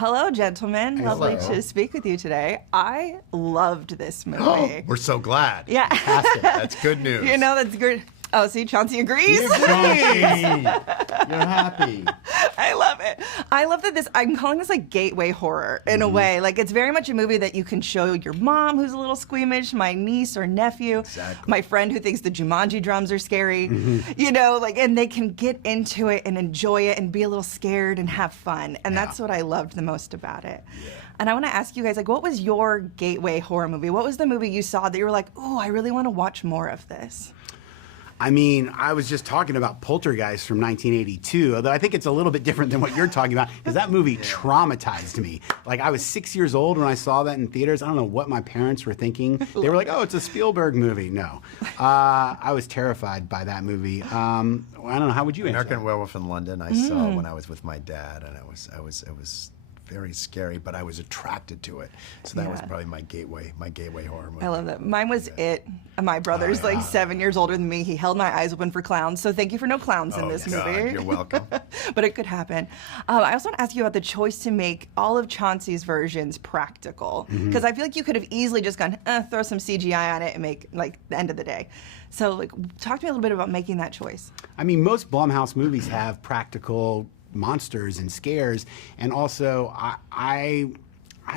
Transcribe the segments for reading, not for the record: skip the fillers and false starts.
Hello, gentlemen. Lovely Hello. to speak with you today. I loved this movie. Oh, we're so glad. Yeah. Fantastic. That's good news. You know, that's good. Oh, see, Chauncey agrees. You're happy. I love it. I love that I'm calling this like gateway horror in a way. Like, it's very much a movie that you can show your mom who's a little squeamish, my niece or nephew, Exactly. my friend who thinks the Jumanji drums are scary, you know, like, and they can get into it and enjoy it and be a little scared and have fun. And that's what I loved the most about it. Yeah. And I want to ask you guys, like, what was your gateway horror movie? What was the movie you saw that you were like, ooh, I really want to watch more of this? I mean, I was just talking about Poltergeist from 1982, although I think it's a little bit different than what you're talking about, because that movie traumatized me. Like, I was 6 years old when I saw that in theaters. I don't know what my parents were thinking. They were like, oh, it's a Spielberg movie. No. I was terrified by that movie. I don't know, how would you answer American that? Werewolf in London. I saw when I was with my dad, and it was very scary, but I was attracted to it. So that was Yeah. probably my gateway horror movie. I love that. Mine was It. My brother's like 7 years older than me. He held my eyes open for clowns. So thank you for no clowns in this God, movie. you're welcome. But it could happen. I also want to ask you about the choice to make all of Chauncey's versions practical. Because I feel like you could have easily just gone, throw some CGI on it and make like the end of the day. So like, talk to me a little bit about making that choice. I mean, most Blumhouse movies have practical monsters and scares, and also I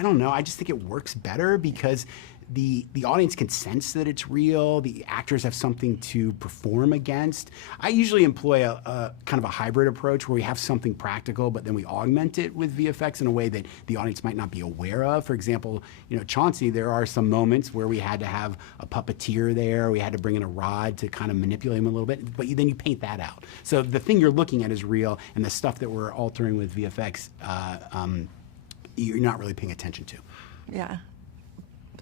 don't know. I just think it works better because the audience can sense that it's real. The actors have something to perform against. I usually employ a kind of a hybrid approach where we have something practical, but then we augment it with VFX in a way that the audience might not be aware of. For example, you know, Chauncey, there are some moments where we had to have a puppeteer there. We had to bring in a rod to kind of manipulate him a little bit, but then you paint that out. So the thing you're looking at is real, and the stuff that we're altering with VFX, you're not really paying attention to. Yeah.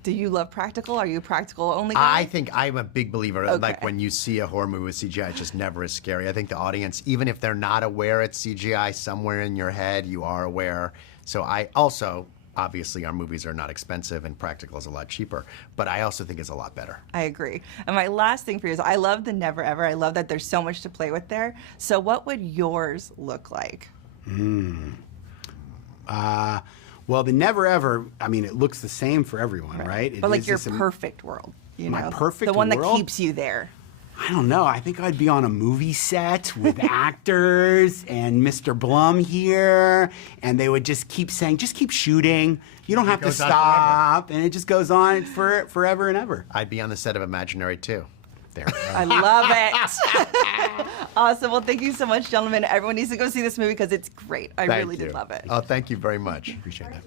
Do you love practical? Are you a practical only guy? I think I'm a big believer. Okay. Like when you see a horror movie with CGI, it's just never as scary. I think the audience, even if they're not aware it's CGI, somewhere in your head you are aware. So I also, obviously, our movies are not expensive and practical is a lot cheaper, but I also think it's a lot better. I agree. And my last thing for you is I love the Never Ever. I love that there's so much to play with there. So what would yours look like? Well, the Never Ever, I mean, it looks the same for everyone, right? It But like is your this perfect world, you My know? perfect the one that world? keeps you there. I don't know. I think I'd be on a movie set with actors and Mr. Blum here, and they would just keep saying, just keep shooting. You don't have to goes on stop. And it just goes on for forever and ever. I'd be on the set of Imaginary too. There. I love it. Awesome. Well, thank you so much, gentlemen. Everyone needs to go see this movie because it's great. I Thank really you. did love it. Oh, thank you very much. Appreciate that.